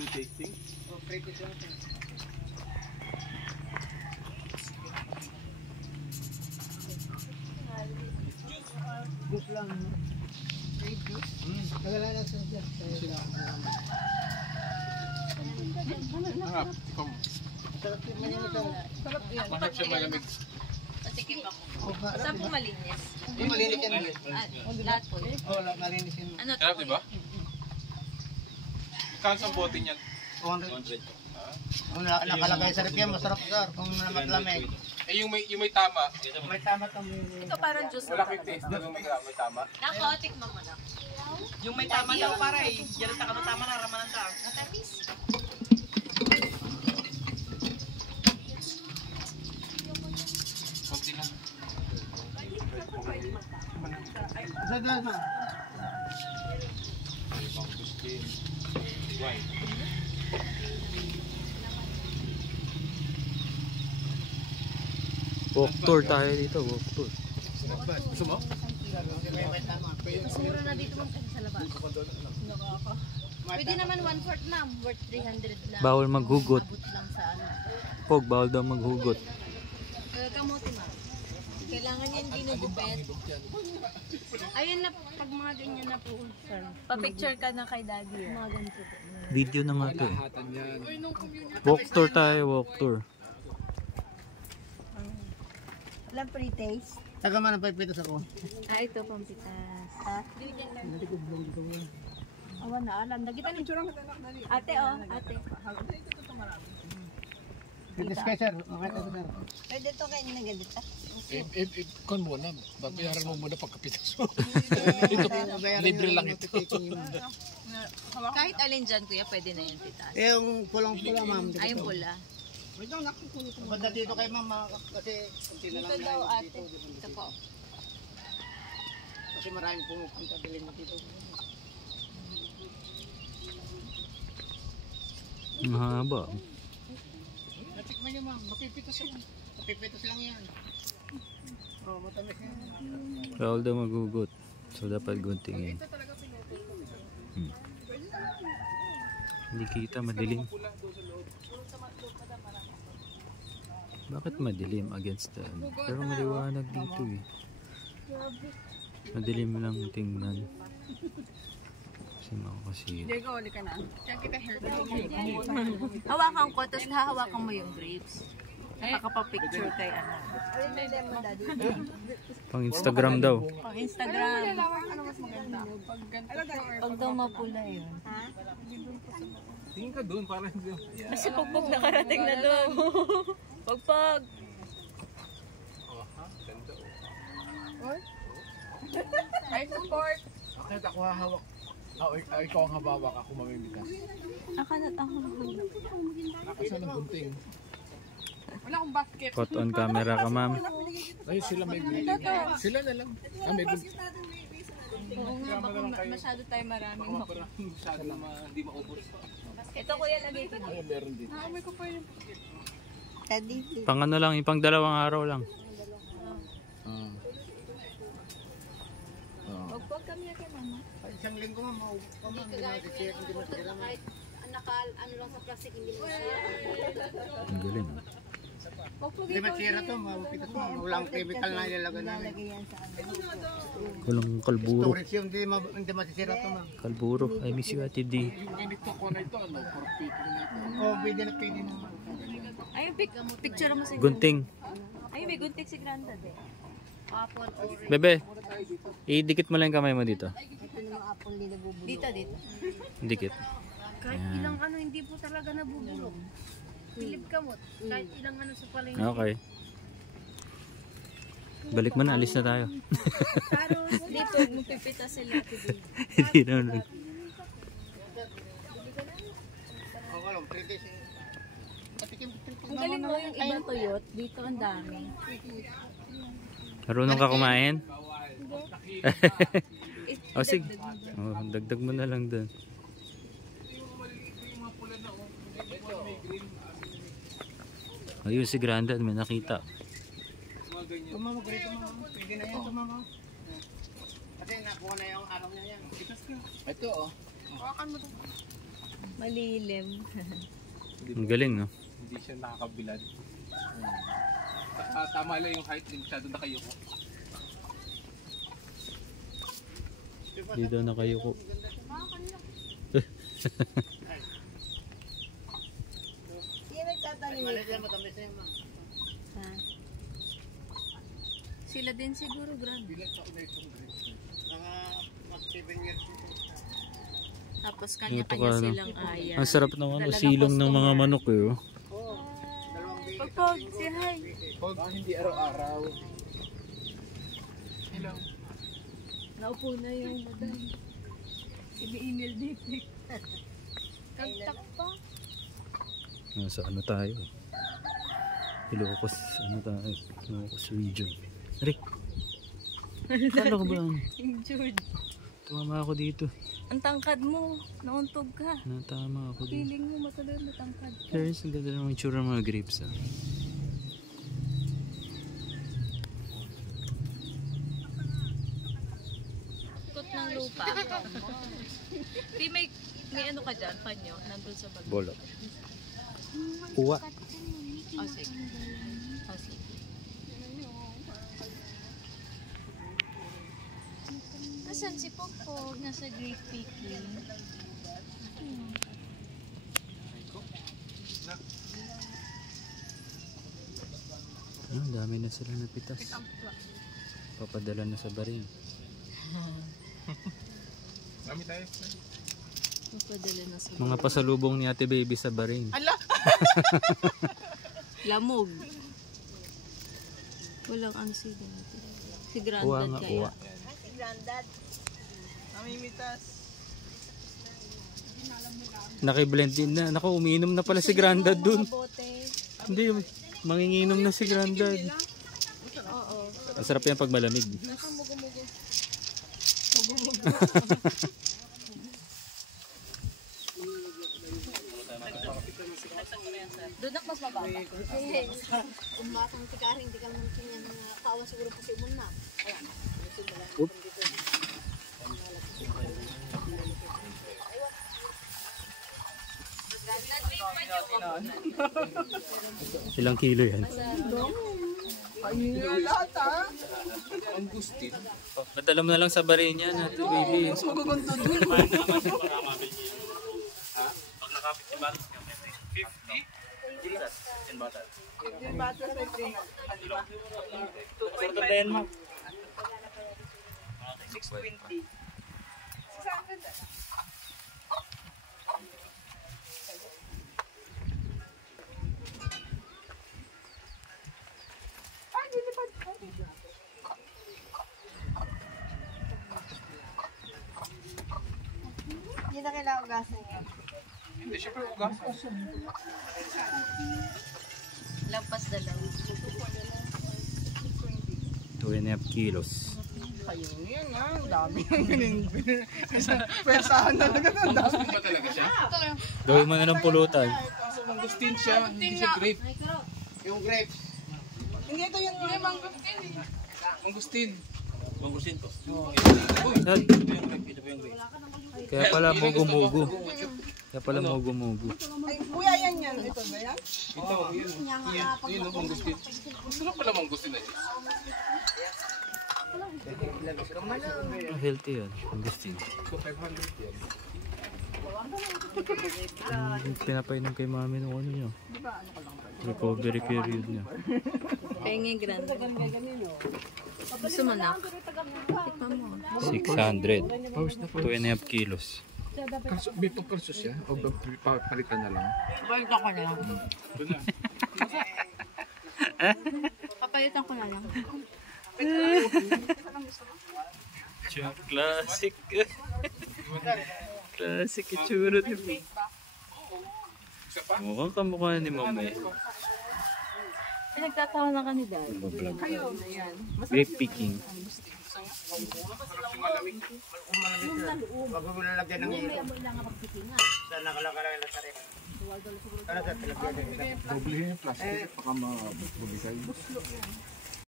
to tasting? Oh, practice lang sir. Juice lang. Grape juice? Tagala lang sir dyan. Sarap. Ikaw mo. Sarap yung maninita. Sarap yan. Masarap siya malamig. Patikim ako. Oh, Saan po malinis? yung malinis yan. Lahat po. Oh, malinis yan. Ano to? Sarap, di ba? Kano sa bote niyan? 200. Kung nakalagay sa rep yan, masarap sir. Kung matlamig. Eh, yung may tama. May tama kami. Ito parang juice. Wala kang taste na yung may tama. Nako, tikman mo na. Yung may tama daw para eh. Yan ang tama na ramanan ta. Matamis. Kunti lang. Sadya ma. Wine. Walk tour tayo dito, walk tour. Gusto mo? May tama. Mura na dito sa labas. Pwede naman 1/4 ma'am. Worth 300 lang. Bawal maghugot. Abot lang sa ano. Pog, bawal daw maghugot. Kamote ma'am. Kailangan yan ginugupit. Ayun na, pag mga ganyan na po. Pa-picture ka na kay daddy. Mga ganito po. Video na nga to eh. Walk tour tayo, walk tour. Walang pre-taste. Taga man ang pagpitas ako. Ito pang pitas. Awan na, alam. Nagita ni ate, oh. Ate. Pitas kayo sir. Okay tayo sir. Pwede to kayo nagalita. Kon muna. Babayaran mo muna pagkapitas mo. Libre lang ito. Kahit alin dyan, kuya, pwede na yung pitas. Yung pulang-pula ma'am. Ay, yung pula. Banda dito kay mama kasi kunti na lang. Ito daw, ate. Ito po. Kasi maraming pumupunta bilhin mo dito. Ang haba. Natikman niyo ma'am, mapipitas yan. Mapipitas lang yan. Oh, matamis yan. Bawal daw maghugot. So dapat guntingin. Hindi kita, madilim. Bakit madilim against the ano? Pero maliwanag dito eh. Madilim lang tingnan. Kasi makakasira. Diego, uli ka na. Kaya kita hair. Hawakan ko, tapos hahawakan mo yung grapes. Nakakapapicture kay ano. Pang Instagram daw. Pang Instagram. Ano mas maganda? Pag ganito or Pag daw mapula yun. Tingin ka doon para hindi. Kasi pagpag nakarating na doon. Pagpag. Ganda. I support. Kahit ako hahawak. Ikaw ang habawak, ako mamimitas. Akanat ako. Nakasa ng gunting. Wala akong basket. Caught on camera ka, ma'am. Ay, sila may gunting. Sila na lang. May gunting. Oo nga, baka masyado tayo maraming Para masyado na hindi maubos. Ito kuya, lagay ko. Ay, meron dito. Naamoy ko pa yung Pang ano lang, ipang dalawang araw lang. Pagpag kami kay mama. Isang linggo ma'am, hindi masisira ma'am. Kahit ano lang sa plastic, hindi mo siya. Ang galing. Hindi masisira to, mapitas mo. Walang chemical na ilalagay namin. Walang kalburo. Storage yun, hindi masisira to ma'am. Kalburo. I miss you, Ate D. Yung ganito ko na ito, ano, perfect na ito. Oh, pwede na pwede na. Ayun, picture mo si Gunting. Ayun, may guntik si Grandad eh. Apple, orange. Bebe, idikit mo lang yung kamay mo dito. Dito. Dikit. Kahit ilang ano, hindi po talaga nabubulok. Philip Kamot. Kahit ilang ano sa palay. Okay. Balik mo na, alis na tayo. Saros, dito, magpipita sila. Hindi na. Okay lang, pwede siya. Ang galing mo yung iba tuyot, dito ang dami. Marunong ka kumain? O sige. Oh, dagdag mo na lang dun. Ayun si Grandad, may nakita. Tumamag rito mama, pwede na yan tumamag. Kasi nakuha na yung araw niya yan. Ito, oh. hawakan mo to. Malilim. Ang galing, no? Hindi siya nakakabilad. Tama lang yung height, hindi masyado nakayuko. Hindi daw na kayo ko. Ha? Sila din siguro, grand. Mga mag 7 years ito. Tapos Ito kanya-kanya ka, no? silang aya. Ang sarap ng ano, silong ng mga manok, eh. Oh. Pagpag, say hi. Pag hindi araw-araw. Hello. Naupo na yung madam. Ini-email dito. Kagtak pa. Nasa ano tayo? Ilocos, ano tayo? Ilocos region. Rick! Kala ko ba? Injured. Tumama ako dito. Ang tangkad mo. Nauntog ka. Natama ako dito. Feeling mo matuloy matangkad ka. Guys, ang ganda ng itsura ng mga grapes, ah. Ikot ng lupa. Di may ano ka dyan, panyo, nandun sa bag. Bolok. Uwa. Oh, sige. Oh, sige. Nasaan si Pogpog? Nasa Great Picking. Ang dami na sila napitas. Papadala na sa barin. Dami tayo. Napadala na sa Mga pasalubong ni Ate Baby sa barin. lamog. Walang ano si dati. Si Uwa Grandad nga, kaya. uwa. Namimitas. Nakiblend din na. Naku, umiinom na pala si Grandad dun. Bote. Hindi, manginginom na si Grandad. Oo. Ang sarap yan pag malamig. Mugo-mugo. Doon ako mas mababa. Kung batang tikaring, hindi ka naman kinyan mga kawan siguro po si Imun na. Ayan. Oop. Ilang kilo yan? Angustin. Madala mo na lang sa barin yan, Ate Baby. Hindi na kailangan ugasan yan. Hindi, syempre ugas. Lampas dalaw. 2.5 kilos. Yan nga, ang dami. Pesahan na lang ang dami. Ba talaga siya? Gawin mo na ng pulutan. Kaso mangustin siya, hindi siya grape. Yung grapes. Hindi ito yung mangustin. Mangustin. Mangustin to. Ay, Ito po yung grape. kaya pala mugu-mugu. Kaya pala mugu-mugu. Ay, kuya yan yan. Ito ba yan? Ito, yun. Yun, ang mangustin. Gusto na pala mangustin na yun. Healthy yan. Augustine. So, 500 yan. Pinapainom kay mami nung ano niya. Recovery period niya. Pengen Grandad. Gusto mo na? Tikman mo. 600. 2.5 kilos. Kaso, may paperso siya? O palitan na lang? Papalitan ko na lang. Doon na. Papalitan ko na lang. Classic. Classic itsura ni mo. Isa pa? Mukhang kamukha ni Mama eh. Nagtatawa na ka ni Dad. Vlog. Grape picking. Bago mo lalagyan ng hilo. Saan nakalagay lang sa rin? Ano sa talagyan? Doblehin yung plastic, baka mabubigay.